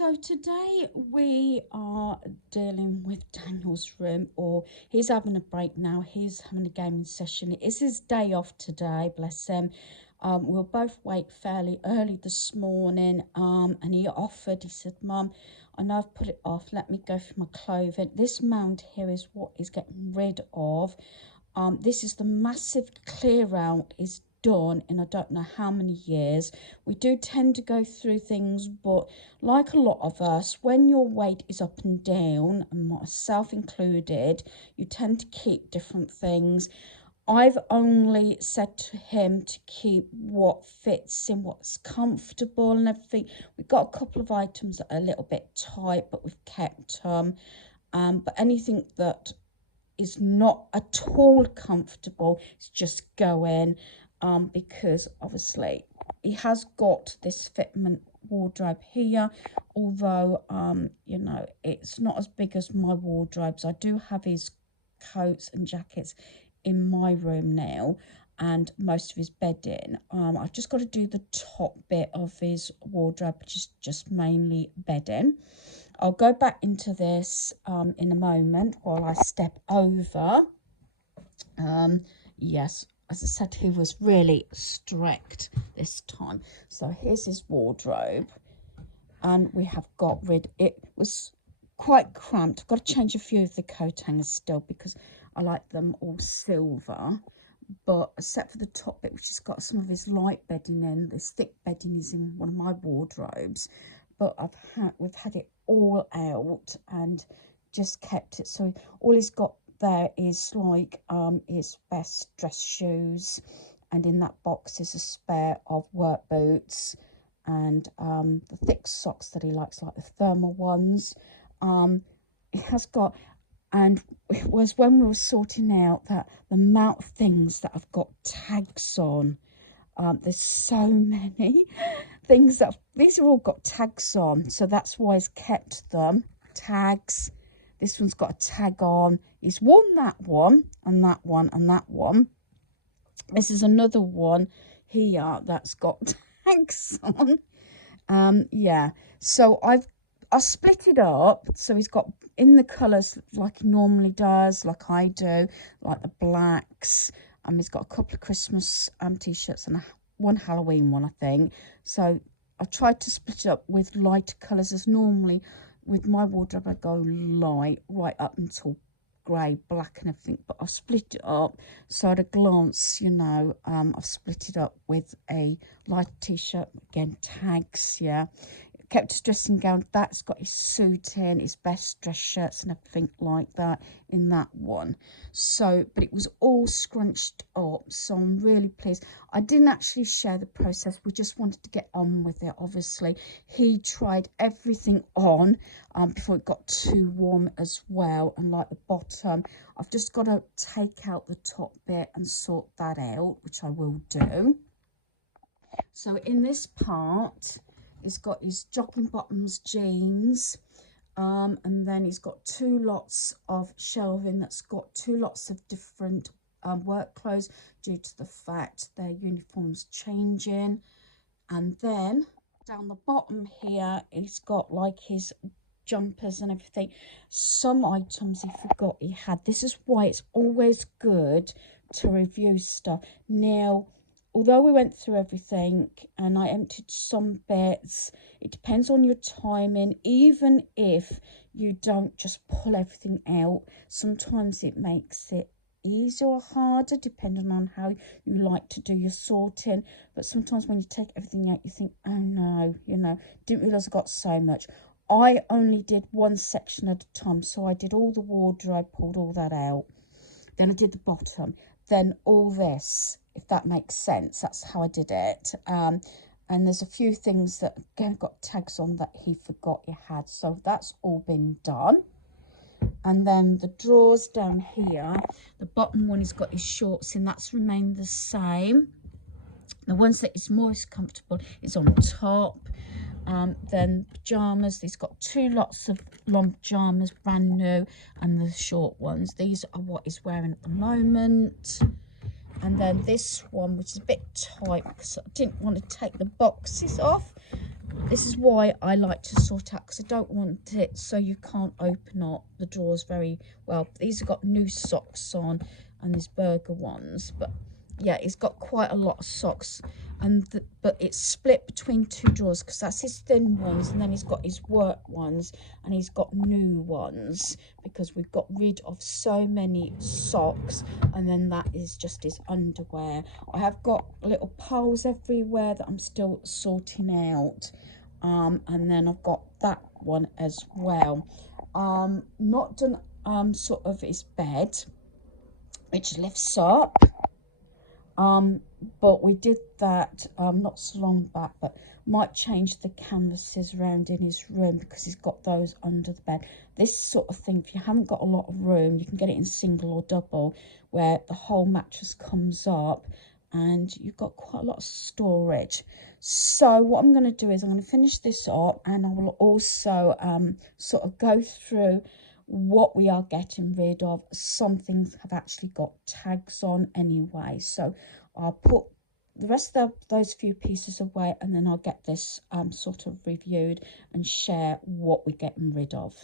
So today we are dealing with Daniel's room, or he's having a break now. He's having a gaming session. It is his day off today, bless him. We'll both wake fairly early this morning, and he offered, he said, Mum, I know I've put it off, let me go for my clothing. This mound here is what he's getting rid of. This is the massive clear out is done in I don't know how many years. We do tend to go through things, but like a lot of us, when your weight is up and down, and myself included, you tend to keep different things. I've only said to him to keep what fits in, what's comfortable and everything. We've got a couple of items that are a little bit tight, but we've kept them. But anything that is not at all comfortable, it's just going, because obviously he has got this fitment wardrobe here, although you know, it's not as big as my wardrobes. I do have his coats and jackets in my room now, and most of his bedding. I've just got to do the top bit of his wardrobe, which is just mainly bedding. I'll go back into this in a moment while I step over. Yes, as I said, he was really strict this time. So here's his wardrobe, and we have got rid. It was quite cramped. I've got to change a few of the coat hangers still because I like them all silver. But except for the top bit, which has got some of his light bedding in, this thick bedding is in one of my wardrobes. But we've had it all out and just kept it. So all he's got there is like his best dress shoes, and in that box is a spare of work boots and the thick socks that he likes, like the thermal ones. He has got, and it was when we were sorting out that the amount of things that I've got tags on. There's so many things that these are all got tags on, so that's why he's kept them. Tags. This one's got a tag on. He's worn that one and that one and that one. This is another one here that's got tags on. Yeah, so I split it up, so he's got in the colours like he normally does, like I do, like the blacks. He's got a couple of Christmas t-shirts and one Halloween one, I think. So I tried to split it up with lighter colours, as normally with my wardrobe I go light right up until grey, black and everything, but I've split it up. So at a glance, you know, I've split it up with a light t-shirt, again tags, yeah. Kept his dressing gown, that's got his suit in, his best dress shirts and everything like that in that one. So, but it was all scrunched up, so I'm really pleased. I didn't actually share the process, we just wanted to get on with it. Obviously he tried everything on before it got too warm as well, and like the bottom, I've just got to take out the top bit and sort that out, which I will do. So in this part, he's got his jogging bottoms, jeans, and then he's got two lots of shelving that's got two lots of different work clothes due to the fact their uniforms changing. And then down the bottom here, he's got like his jumpers and everything. Some items he forgot he had. This is why it's always good to review stuff. Now, although we went through everything and I emptied some bits, it depends on your timing. Even if you don't just pull everything out, sometimes it makes it easier or harder depending on how you like to do your sorting. But sometimes when you take everything out, you think, oh no, you know, didn't realise I got so much. I only did one section at a time, so I did all the wardrobe, pulled all that out, then I did the bottom, then all this, if that makes sense. That's how I did it. And there's a few things that again got tags on that he forgot he had, so that's all been done. And then the drawers down here, the bottom one has got his shorts in, that's remained the same. The ones that is most comfortable is on top. Then pyjamas, he's got two lots of long pyjamas, brand new, and the short ones. These are what he's wearing at the moment. And then this one, which is a bit tight because I didn't want to take the boxes off, this is why I like to sort out, because I don't want it so you can't open up the drawers very well. These have got new socks on and these burger ones, but yeah, he's got quite a lot of socks, and but it's split between two drawers because that's his thin ones, and then he's got his work ones, and he's got new ones because we've got rid of so many socks, and then that is just his underwear. I have got little piles everywhere that I'm still sorting out, and then I've got that one as well. Not done sort of his bed, which lifts up. But we did that not so long back, but might change the canvases around in his room because he's got those under the bed. This sort of thing, if you haven't got a lot of room, you can get it in single or double, where the whole mattress comes up and you've got quite a lot of storage. So what I'm going to do is I'm going to finish this up, and I will also sort of go through what we are getting rid of. Some things have actually got tags on anyway, so I'll put the rest of those few pieces away, and then I'll get this sort of reviewed and share what we're getting rid of.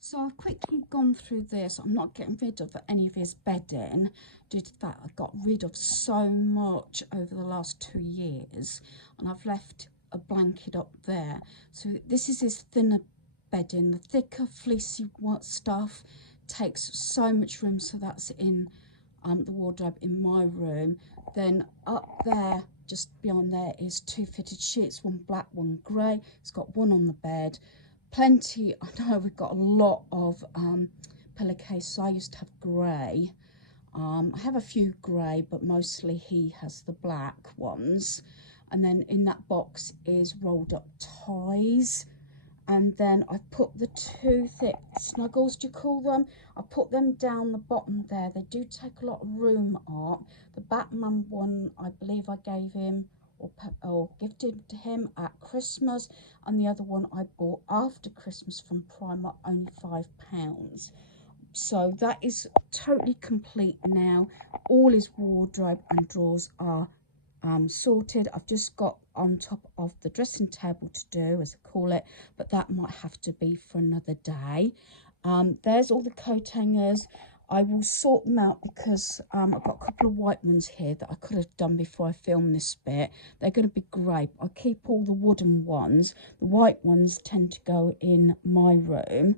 So I've quickly gone through this. I'm not getting rid of any of his bedding due to that I got rid of so much over the last 2 years, and I've left a blanket up there. So this is his thinner bedding. The thicker fleecy stuff takes so much room, so that's in the wardrobe in my room. Then up there, just beyond there, is 2 fitted sheets, one black, one grey. It's got one on the bed. Plenty, I know we've got a lot of pillowcases. I used to have grey. I have a few grey, but mostly he has the black ones. And then in that box is rolled up ties. And then I put the 2 thick snuggles, do you call them? I put them down the bottom there. They do take a lot of room up. The Batman one, I believe I gave him or gifted to him at Christmas, and the other one I bought after Christmas from Primark, only £5. So that is totally complete now. All his wardrobe and drawers are sorted. I've just got on top of the dressing table to do, as I call it, but that might have to be for another day. There's all the coat hangers. I will sort them out because I've got a couple of white ones here that I could have done before I filmed this bit. They're going to be great. I'll keep all the wooden ones. The white ones tend to go in my room,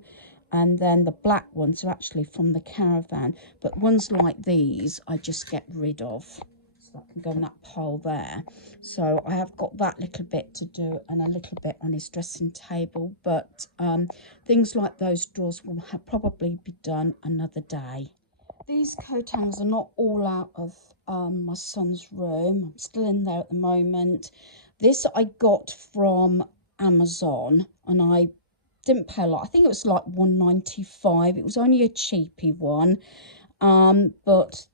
and then the black ones are actually from the caravan, but ones like these I just get rid of. So that can go in that pile there. So I have got that little bit to do and a little bit on his dressing table, but things like those drawers will probably be done another day. These coat hangers are not all out of my son's room. I'm still in there at the moment. This I got from Amazon, and I didn't pay a lot. I think it was like £1.95. It was only a cheapy one, but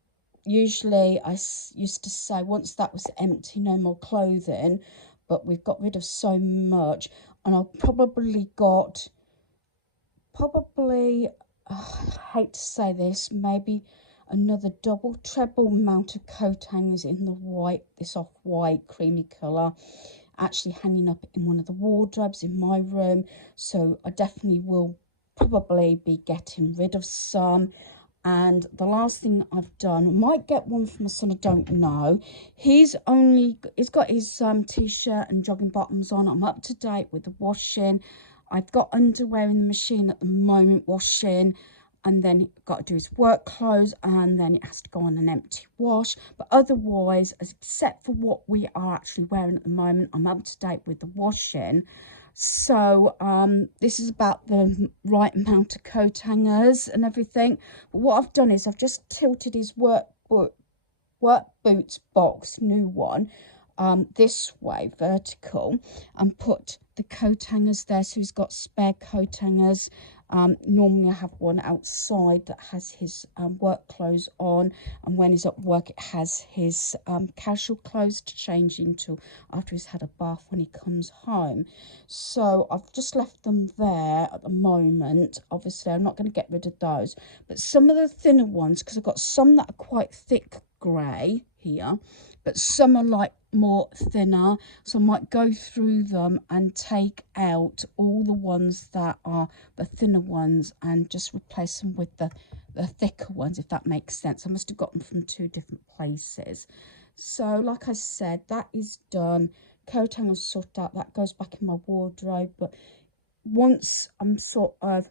usually I used to say once that was empty, no more clothing, but we've got rid of so much, and I've probably got I hate to say this, maybe another double treble amount of coat hangers in the white, this off-white creamy colour, actually hanging up in one of the wardrobes in my room. So I definitely will probably be getting rid of some. And the last thing I've done, I might get one for my son, I don't know. He's got his t-shirt and jogging bottoms on. I'm up to date with the washing. I've got underwear in the machine at the moment washing, and then got to do his work clothes, and then it has to go on an empty wash. But otherwise, except for what we are actually wearing at the moment, I'm up to date with the washing. So this is about the right amount of coat hangers and everything. But what I've done is I've just tilted his work boots box, new one, this way, vertical, and put the coat hangers there. So he's got spare coat hangers. Normally I have one outside that has his work clothes on, and when he's at work it has his casual clothes to change into after he's had a bath when he comes home. So I've just left them there at the moment. Obviously I'm not going to get rid of those, but some of the thinner ones, because I've got some that are quite thick grey here, but some are like more thinner, so I might go through them and take out all the ones that are the thinner ones and just replace them with the thicker ones, if that makes sense. I must have got them from 2 different places. So like I said, that is done. Coat hangers sorted out, that goes back in my wardrobe. But once I'm sort of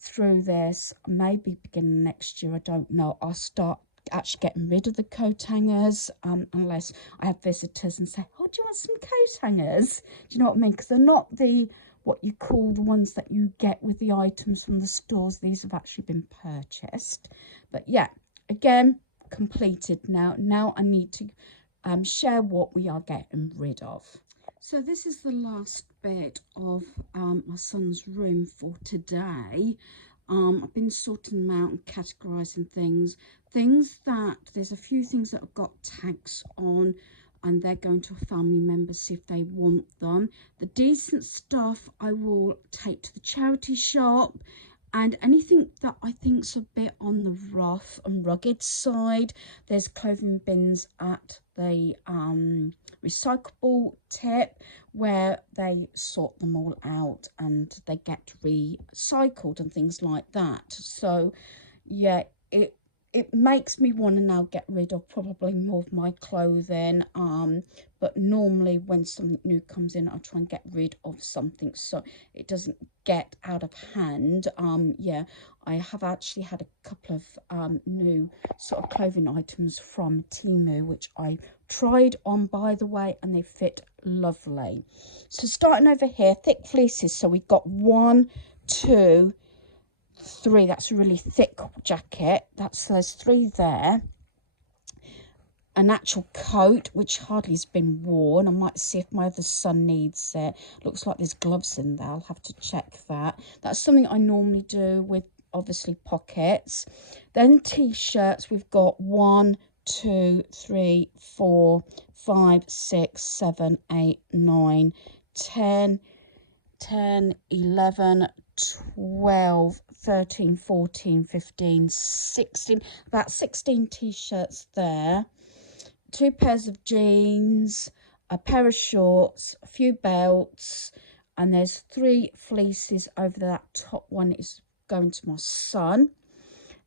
through this, maybe beginning next year, I don't know, I'll start actually getting rid of the coat hangers, unless I have visitors and say, oh, do you want some coat hangers? Do you know what I mean? Because they're not the what you call the ones that you get with the items from the stores. These have actually been purchased. But yeah, again, completed now I need to share what we are getting rid of. So this is the last bit of my son's room for today. I've been sorting them out and categorising things that, there's a few things that have got tags on and they're going to a family member, see if they want them. The decent stuff I will take to the charity shop, and anything that I think's a bit on the rough and rugged side, there's clothing bins at the recyclable tip where they sort them all out and they get recycled and things like that. So yeah, it makes me want to now get rid of probably more of my clothing, but normally when something new comes in, I'll try and get rid of something so it doesn't get out of hand. Yeah, I have actually had a couple of new sort of clothing items from Temu, which I tried on, by the way, and they fit lovely. So starting over here, thick fleeces. So we've got 1, 2, 3. That's a really thick jacket. There's 3 there. An actual coat which hardly has been worn. I might see if my other son needs it. Looks like there's gloves in there. I'll have to check that. That's something I normally do with obviously pockets. Then t-shirts, we've got 1, 2, 3, 4, 5, 6, 7, 8, 9, 10, 11, 12, 13, 14, 15, 16, about 16 t-shirts there, 2 pairs of jeans, a pair of shorts, a few belts, and there's 3 fleeces over there. That top one is going to my son.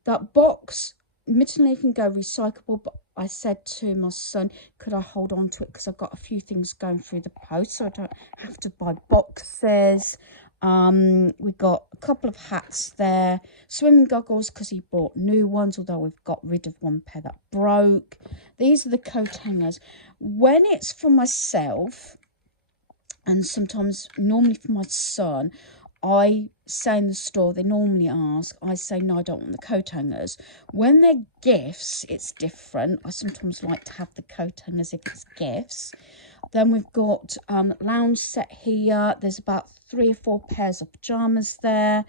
That box, admittedly, can go recyclable, but I said to my son, could I hold on to it because I've got a few things going through the post so I don't have to buy boxes. We got a couple of hats there, swimming goggles because he bought new ones, although we've got rid of 1 pair that broke. These are the coat hangers. When it's for myself, and sometimes normally for my son, I say in the store, they normally ask, I say no, I don't want the coat hangers. When they're gifts, it's different. I sometimes like to have the coat hangers if it's gifts. Then we've got lounge set here. There's about 3 or 4 pairs of pajamas there.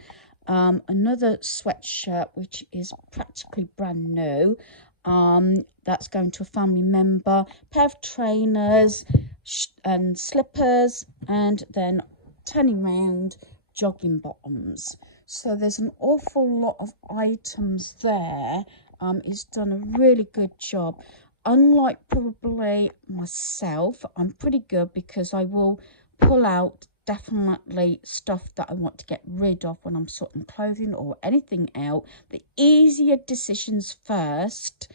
Another sweatshirt which is practically brand new. That's going to a family member. Pair of trainers and slippers, and then turning round, jogging bottoms. So there's an awful lot of items there. It's done a really good job. Unlike probably myself, I'm pretty good because I will pull out definitely stuff that I want to get rid of when I'm sorting clothing or anything out. The easier decisions first,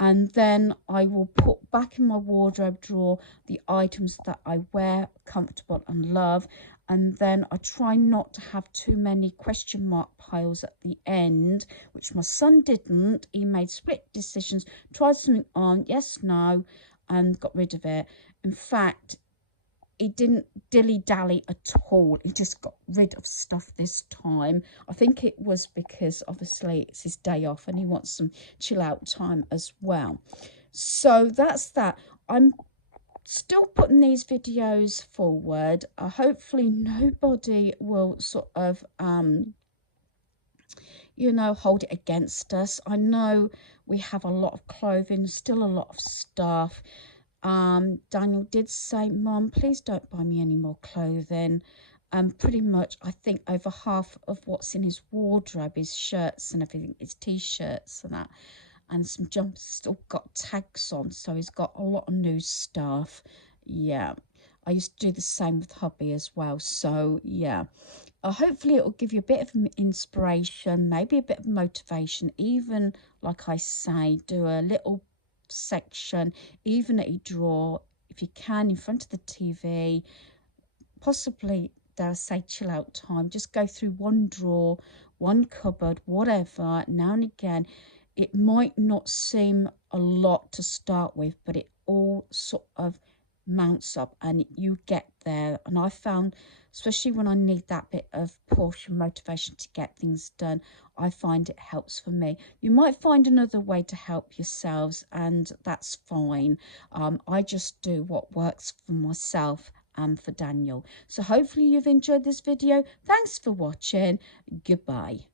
and then I will put back in my wardrobe drawer the items that I wear, comfortable and love. And then I try not to have too many question mark piles at the end, which my son didn't. He made split decisions, tried something on, yes, no, and got rid of it. In fact, he didn't dilly-dally at all. He just got rid of stuff this time. I think it was because obviously it's his day off and he wants some chill out time as well. So that's that. I'm still putting these videos forward. Hopefully nobody will sort of you know, hold it against us. I know we have a lot of clothing, still a lot of stuff. Daniel did say, Mum, please don't buy me any more clothing. Pretty much I think over half of what's in his wardrobe is shirts and everything, is t-shirts and that. and some jumpers still got tags on, so he's got a lot of new stuff. Yeah, I used to do the same with hubby as well. So yeah, hopefully it will give you a bit of inspiration, maybe a bit of motivation. Even, like I say, do a little section, even a drawer if you can, in front of the TV. Possibly, dare I say, chill out time. Just go through one drawer, one cupboard, whatever, now and again. It might not seem a lot to start with, but it all sort of mounts up and you get there. And I found, especially when I need that bit of push and motivation to get things done, I find it helps for me. You might find another way to help yourselves, and that's fine. I just do what works for myself and for Daniel. So hopefully you've enjoyed this video. Thanks for watching. Goodbye.